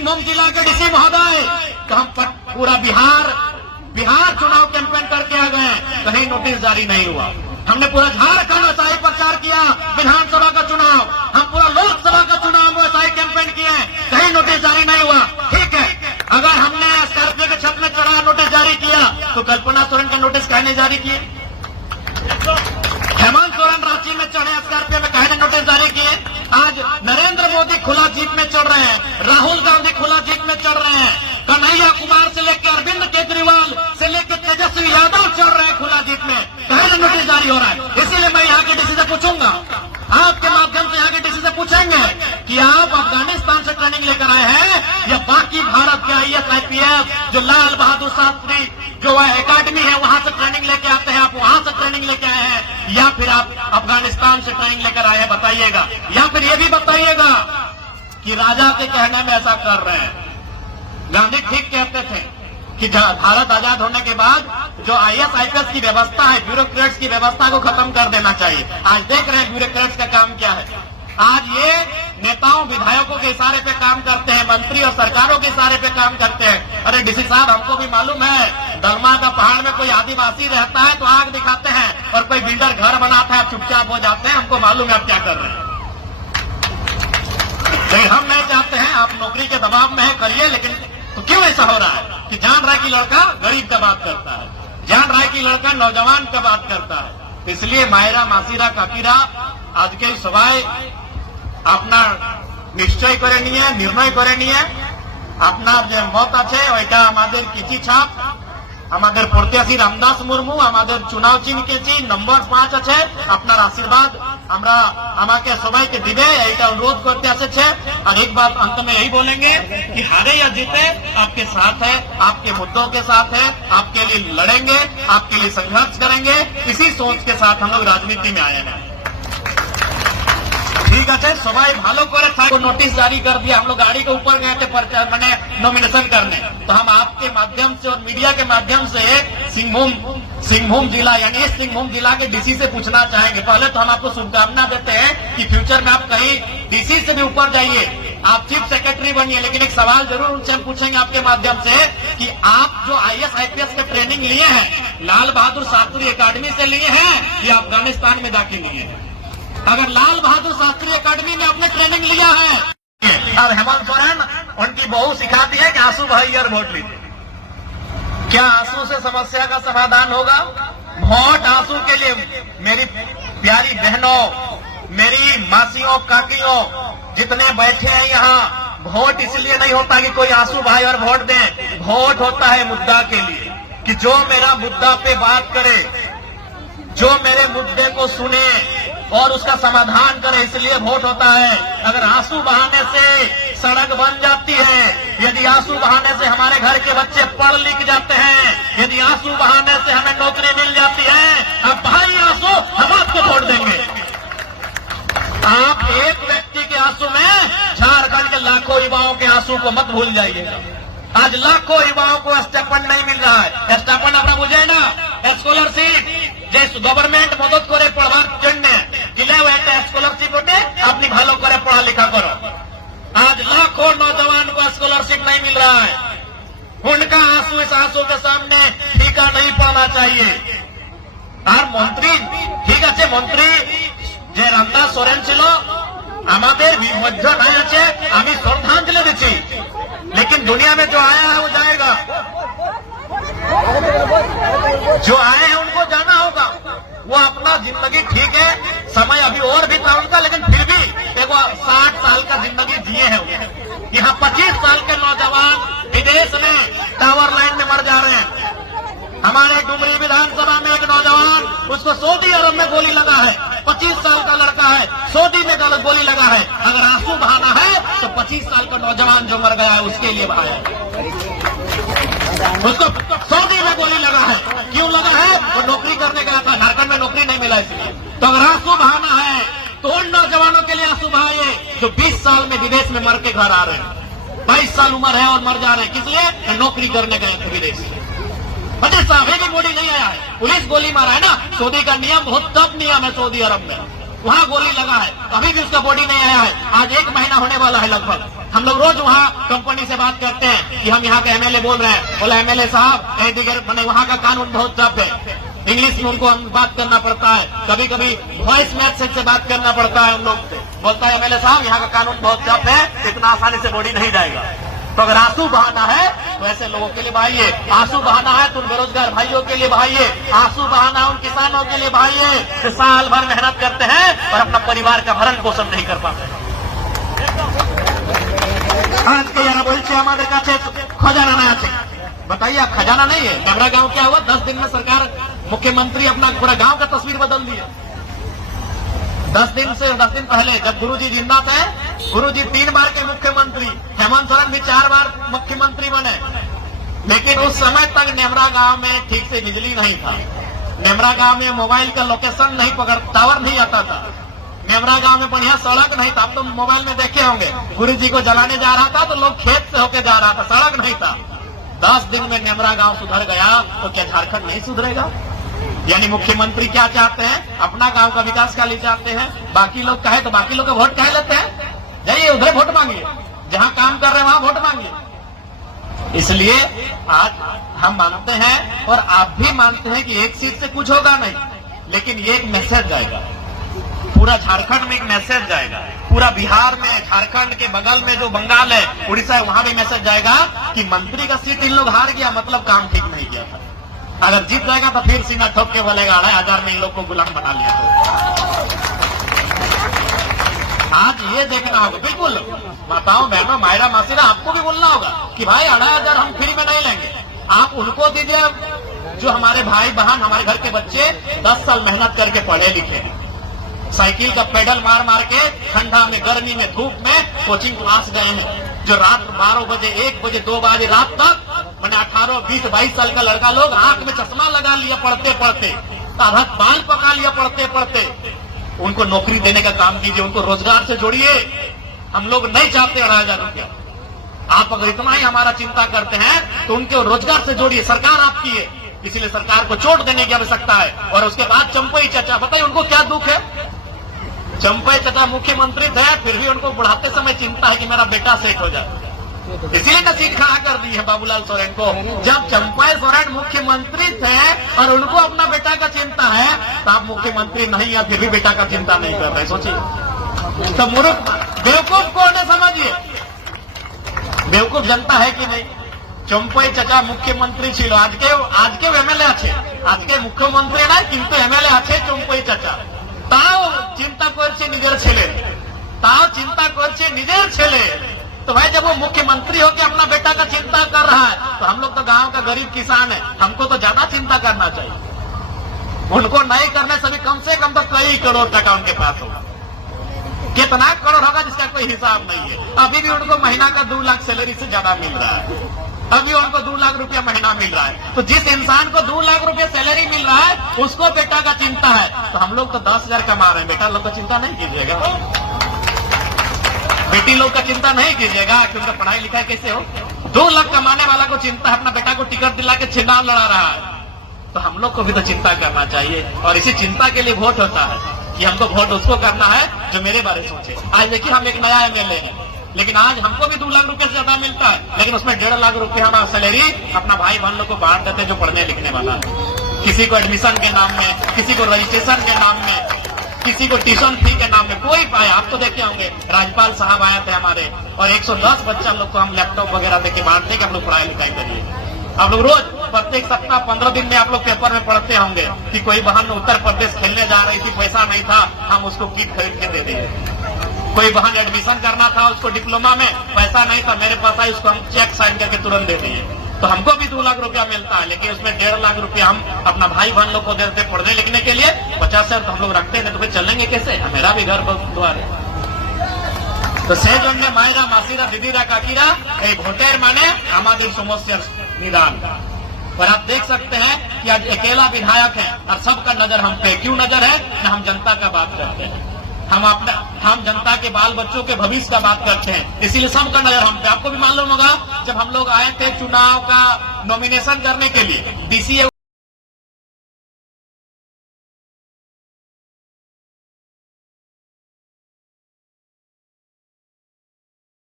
सिंहभूम जिला के डीसी महोदय कि हम पूरा बिहार चुनाव कैंपेन करके आ गए, कहीं नोटिस जारी नहीं हुआ। हमने पूरा झारखंड वैसा ही प्रचार किया, विधानसभा का चुनाव, हम पूरा लोकसभा का चुनाव वैसा ही कैंपेन किए, कहीं नोटिस जारी नहीं हुआ। ठीक है, अगर हमने स्कॉर्पियो के छत में चढ़ा नोटिस जारी किया तो कल्पना सोरेन का नोटिस कहने जारी किए? हेमंत सोरेन रांची में चढ़े स्कॉर्पियो में कहने नोटिस जारी किए? आज नरेंद्र मोदी खुला जीप में चढ़ रहे हैं, राहुल गांधी खुला जीप में चढ़ रहे हैं, कन्हैया कुमार से लेकर अरविंद केजरीवाल से लेकर तेजस्वी यादव चढ़ रहे हैं खुला जीप में, कहने नोटिस जारी हो रहा है। इसीलिए मैं यहाँ के डीसी से पूछूंगा, आपके माध्यम से यहाँ के डीसी से पूछेंगे कि आप अफगानिस्तान से ट्रेनिंग लेकर आए हैं या बाकी भारत के IAS IPS जो लाल बहादुर शास्त्री जो एकेडमी है वहां से ट्रेनिंग लेके आते हैं, आप वहां से ट्रेनिंग लेके आए हैं, या फिर आप अफगानिस्तान से ट्रेनिंग लेकर आए हैं, बताइएगा। या फिर ये भी बताइएगा कि राजा के कहने में ऐसा कर रहे हैं। गांधी ठीक कहते थे कि भारत आजाद होने के बाद जो IAS IPS की व्यवस्था है, ब्यूरोक्रेट्स की व्यवस्था को खत्म कर देना चाहिए। आज देख रहे हैं ब्यूरोक्रेट्स का काम क्या है। आज ये नेताओं विधायकों के इशारे पे काम करते हैं, मंत्री और सरकारों के इशारे पे काम करते हैं। अरे डीसी साहब, हमको भी मालूम है, दलमा का पहाड़ में कोई आदिवासी रहता है तो आग दिखाते हैं, और कोई बिल्डर घर बनाता है चुपचाप हो जाते हैं। हमको मालूम है आप क्या कर रहे हैं। लेकिन हम नहीं चाहते हैं, आप नौकरी के दबाव में है, करिए, लेकिन तो क्यों ऐसा हो रहा है कि जान रहा है कि लड़का गरीब का बात करता है, जान रहा है कि लड़का नौजवान का बात करता है। इसलिए मायरा मासीरा काकीरा आज के सभाয় আপনার নিশ্চয় করে নিয়ে নির্ণয় করে নিয়ে আপনার যে মত আছে ওইটা আমাদের কিছু ছাপ আমাদের প্রত্যাশী রামদাস মুর্মু আমাদের চুনাव চিহ্ন কেছি নম্বর 5 আছে আপনার আশীর্বাদ আমরা আমাকে সবাইকে দিবে এইটা অনুরোধ করতে আসছে। और एक बात अंत में यही बोलेंगे कि हारे या जीते आपके साथ है, आपके मुद्दों के साथ है, आपके लिए लड़ेंगे, आपके लिए संघर्ष करेंगे। इसी सोच के साथ हम लोग राजनीति में आए हैं। ठीक है, सबाई भालो करे नोटिस जारी कर दिया, हम लोग गाड़ी के ऊपर गए थे मैंने नॉमिनेशन करने, तो हम आपके माध्यम से और मीडिया के माध्यम से सिंहभूम जिला यानी सिंहभूम जिला के डीसी से पूछना चाहेंगे। पहले तो हम आपको शुभकामना देते हैं कि फ्यूचर में आप कहीं डीसी से भी ऊपर जाइए, आप चीफ सेक्रेटरी बनिए। लेकिन एक सवाल जरूर उनसे हम पूछेंगे आपके माध्यम से कि आप जो IAS IPS के ट्रेनिंग लिए हैं, लाल बहादुर शास्त्री एकेडमी से लिए हैं या अफगानिस्तान में जाके लिए हैं? अगर लाल बहादुर शास्त्री एकेडमी में आपने ट्रेनिंग लिया है, अब हेमंत सोरेन उनकी बहू सिखाती है कि आंसू भाई और वोट लीजिए। क्या आंसू से समस्या का समाधान होगा? वोट आंसू के लिए मेरी प्यारी बहनों, मेरी मासियों, काकियों जितने बैठे हैं यहाँ, वोट इसलिए नहीं होता कि कोई आंसू भाई और वोट दें, वोट होता है मुद्दा के लिए कि जो मेरा मुद्दा पे बात करे, जो मेरे मुद्दे को सुने और उसका समाधान करे, इसलिए वोट होता है। अगर आंसू बहाने से सड़क बन जाती है, यदि आंसू बहाने से हमारे घर के बच्चे पढ़ लिख जाते हैं, यदि आंसू बहाने से हमें नौकरी मिल जाती है, अब भाई आंसू हम आपको वोट देंगे। आप एक व्यक्ति के आंसू में झारखंड के लाखों युवाओं के आंसू को मत भूल जाइएगा। आज लाखों युवाओं को स्टाइपेंड नहीं मिल रहा है। स्टाइपेंड अपना बुझे ना, स्कॉलरशिप যে গভর্নমেন্ট মদত করে পড়াবার জন্য দিলেও একটা স্কলারশিপ ওঠে, আপনি ভালো করে পড়ালেখা করো। आज लाखों नौजवान को स्कॉलरशिप नहीं मिल रहा है, उनका आंसू इस आंसू के सामने फीका नहीं पड़ना चाहिए। और मंत्री ठीक আছে, मंत्री যে রামদাস সোরেন ছিল আমাদের মধ্য নাই আছে, আমি শ্রদ্ধাঞ্জলি দিচ্ছি, लेकिन दुनिया में जो आया है वो जाएगा, जो आए हैं उनको जाना होगा। वो अपना जिंदगी ठीक है, समय अभी और भी था उनका, लेकिन फिर भी देखो 60 साल का जिंदगी जिए हैं। यहाँ 25 साल के नौजवान विदेश में टावर लाइन में मर जा रहे हैं। हमारे डुमरी विधानसभा में एक नौजवान, उसको सऊदी अरब में गोली लगा है, 25 साल का लड़का है, सऊदी में गलत गोली लगा है। अगर आंसू बहाना है तो 25 साल का नौजवान जो मर गया है उसके लिए बहाया, उसको सऊदी में गोली लगा है। क्यों लगा है? वो नौकरी करने गया था, झारखंड में नौकरी नहीं मिला इसलिए। तो अगर आंसू बहाना है तो उन नौजवानों के लिए आंसू बहाइए जो 20 साल में विदेश में मर के घर आ रहे हैं, 22 साल उम्र है और मर जा रहे हैं। किस लिए? नौकरी करने गए थे विदेश। अजय साहब भी गोली नहीं आया है, पुलिस गोली मारा है ना। सऊदी का नियम बहुत टफ नियम है, सऊदी अरब में वहां गोली लगा है, अभी भी उसका बॉडी नहीं आया है। आज 1 महीना होने वाला है लगभग। हम लोग रोज वहाँ कंपनी से बात करते हैं कि हम यहाँ के एमएलए बोल रहे हैं, बोला एमएलए साहब दिगर मैंने वहाँ का कानून बहुत टफ है, इंग्लिश में उनको हम बात करना पड़ता है, कभी कभी वॉइस मैसेज से बात करना पड़ता है उन लोग से। बोलता है एमएलए साहब यहाँ का कानून बहुत टफ है, इतना आसानी से बॉडी नहीं जाएगा। तो अगर आंसू बहाना है तो ऐसे लोगों के लिए बहाइए, आंसू बहाना है तो उन बेरोजगार भाइयों के लिए बहाइए, आंसू बहाना है उन किसानों के लिए बहाइए जो साल भर मेहनत करते हैं और अपना परिवार का भरण पोषण नहीं कर पाते। आज के यारा बोलছে हमारे কাছে खजाना नहीं আছে, बताइए आप खजाना नहीं है। डबरा गांव क्या हुआ, 10 दिन में सरकार मुख्यमंत्री अपना पूरा गांव का तस्वीर बदल दिया। 10 दिन पहले जब गुरुजी जिंदा थे, गुरुजी 3 बार के मुख्यमंत्री, हेमंत सोरेन भी 4 बार मुख्यमंत्री बने, लेकिन उस समय तक नेमरा गांव में ठीक से बिजली नहीं था। नेमरा गांव में मोबाइल का लोकेशन नहीं पकड़, टावर नहीं आता था। नेमरा गांव में बढ़िया सड़क नहीं था। आप तो मोबाइल में देखे होंगे, गुरुजी को जलाने जा रहा था तो लोग खेत से होके जा रहा था, सड़क नहीं था। 10 दिन में नेमरा गांव सुधर गया, तो क्या झारखंड नहीं सुधरेगा? यानी मुख्यमंत्री क्या चाहते हैं, अपना गांव का विकास का लिए चाहते हैं, बाकी लोग कहे तो बाकी लोग का वोट कहे लेते हैं। जाइए उधर वोट मांगिए, जहां काम कर रहे हैं वहां वोट मांगिए। इसलिए आज हम मानते हैं और आप भी मानते हैं कि एक सीट से कुछ होगा नहीं, लेकिन ये एक मैसेज जाएगा पूरा झारखंड में, एक मैसेज जाएगा पूरा बिहार में, झारखंड के बगल में जो बंगाल है, उड़ीसा है, वहां भी मैसेज जाएगा कि मंत्री का सीट इन लोग हार गया, मतलब काम ठीक नहीं किया था। अगर जीत जाएगा तो फिर सीना ठोक के बोलेगा 2500 में इन लोग को गुलाम बना लिया। तो आज ये देखना होगा, बिल्कुल माताओं बहनों मायरा मासीरा आपको भी बोलना होगा कि भाई 2500 हम फ्री में नहीं लेंगे, आप उनको दीजिए जो हमारे भाई बहन, हमारे घर के बच्चे 10 साल मेहनत करके पढ़े लिखे हैं, साइकिल का पेडल मार मार के ठंडा में, गर्मी में, धूप में कोचिंग क्लास गए हैं, जो रात 12 बजे, 1 बजे, 2 बजे रात तक, मैंने 18, 20, 22 साल का लड़का लोग आंख में चश्मा लगा लिया पढ़ते पढ़ते, आधा बाल पका लिया पढ़ते पढ़ते। उनको नौकरी देने का काम कीजिए, उनको रोजगार से जोड़िए। हम लोग नहीं चाहते 2500 रुपया। आप अगर इतना ही हमारा चिंता करते हैं तो उनके रोजगार से जोड़िए। सरकार आपकी है, इसीलिए सरकार को चोट देने की आवश्यकता है। और उसके बाद चंपई चाचा, बताइए उनको क्या दुख है? चंपई चाचा मुख्यमंत्री थे, फिर भी उनको बुढ़ाते समय चिंता है कि मेरा बेटा सेट हो जाए, इसीलिए तो सीट खड़ा कर दी है बाबूलाल सोरेन को। जब चंपई सोरेन मुख्यमंत्री थे और उनको अपना बेटा का चिंता है, तो आप मुख्यमंत्री नहीं है, फिर भी बेटा का चिंता नहीं कर रहे। सोचिए तो मूर्ख बेवकूफ कौन है, समझिए बेवकूफ जनता है कि नहीं। चंपई चाचा मुख्यमंत्री छिलो, आज के एमएलए আছে, आज के मुख्यमंत्री না কিন্তু এমএলএ আছে চম্পই চাচা, তাও চিন্তা করছে নিজের ছেলে, तो भाई जब वो मुख्यमंत्री होकर अपना बेटा का चिंता कर रहा है, तो हम लोग तो गांव का गरीब किसान है, हमको तो ज्यादा चिंता करना चाहिए। उनको नहीं करने से भी कम से कम तो कई करोड़ टका उनके पास होगा। कितना करोड़ होगा जिसका कोई हिसाब नहीं है। अभी भी उनको महीना का 2 लाख सैलरी से ज्यादा मिल रहा है, अभी उनको 2 लाख रुपया महीना मिल रहा है। तो जिस इंसान को 2 लाख रुपया सैलरी मिल रहा है, उसको बेटा का चिंता है, तो हम लोग तो 10,000 कमा रहे हैं, बेटा लोग का चिंता नहीं कीजिएगा, बेटी लोग का चिंता नहीं कीजिएगा कि उनका पढ़ाई लिखाई कैसे हो। 2 लाख कमाने वाला को चिंता है, अपना बेटा को टिकट दिला के चुनाव लड़ा रहा है, तो हम लोग को भी तो चिंता करना चाहिए। और इसी चिंता के लिए वोट होता है कि हमको वोट उसको करना है जो मेरे बारे सोचे। आज देखिए हम एक नया एमएलए हैं, लेकिन आज हमको भी 2 लाख रुपए से ज्यादा मिलता है, लेकिन उसमें 1.5 लाख रुपए हमारा सैलरी अपना भाई बहन लोग को बांट देते जो पढ़ने लिखने वाला है। किसी को एडमिशन के नाम में, किसी को रजिस्ट्रेशन के नाम में, किसी को ट्यूशन फी के नाम में, कोई पाए। आप तो देखे होंगे राज्यपाल साहब आए थे हमारे, और 110 बच्चा लोग को हम लैपटॉप वगैरह देके बांटते कि हम लोग पढ़ाई लिखाई करिए। आप लोग रोज प्रत्येक सप्ताह 15 दिन में आप लोग पेपर में पढ़ते होंगे कि कोई बहन उत्तर प्रदेश खेलने जा रही थी, पैसा नहीं था, हम उसको किट खरीद के दे देंगे। कोई बहन एडमिशन करना था, उसको डिप्लोमा में पैसा नहीं था, मेरे पास आई, उसको हम चेक साइन करके तुरंत दे दिए। तो हमको भी 2 लाख रुपया मिलता है, लेकिन उसमें 1.5 लाख रुपया हम अपना भाई बहन लोग को देते पढ़ने लिखने के लिए। 50,000 तो हम लोग रखते हैं, तो फिर चलेंगे कैसे? मेरा भी घर द्वार है। तो से जन्य मायरा मासीरा दीदीरा काकीरा এই ভোটের মানে আমাদের সমস্যার निदान। और आप देख सकते हैं कि आज अकेला विधायक है और सबका नजर हम पे। क्यों नजर है? न हम जनता का बात करते हैं, हम जनता के बाल बच्चों के भविष्य का बात करते हैं, इसीलिए सबका नजर हम पे। आपको भी मालूम होगा जब हम लोग आए थे चुनाव का नॉमिनेशन करने के लिए, डीसीए